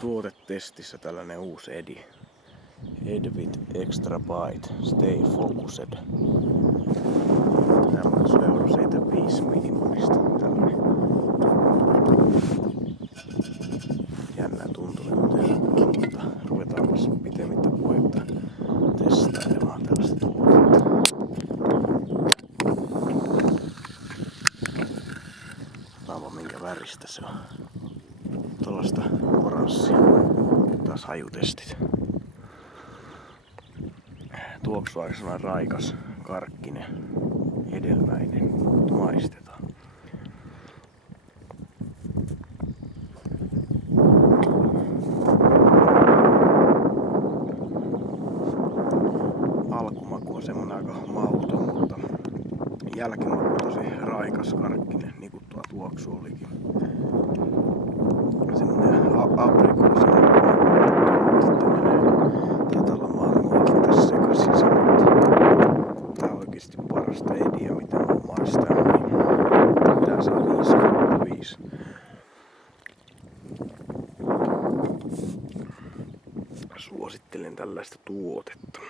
tuotetestissä tällainen uusi Edvit Extra Bite Stay Focused. Tämä maksoi €75 minimalista. Tällainen jännä tuntunut terkki, mutta ruvetaanpas pitemmittä puhetta testailemaan tällaista tuotetta. Katsotaanpa minkä väristä se on. Tuollaista oranssia. Taas hajutestit. Tuoksu aika sellainen raikas, karkkinen, hedelmäinen. Maistetaan. Alkumaku on semmonen aika mauton, mutta jälkimaku on tosi raikas, karkkinen, niin kuin tuo tuoksu olikin. Semmonen aprikoosi. Taitaa olla mangoakin tässä sekaisin, mutta tää on oikeesti parasta ediä, mitä mä oon maistanut. Tää saa 5/5. Suosittelen tällaista tuotetta.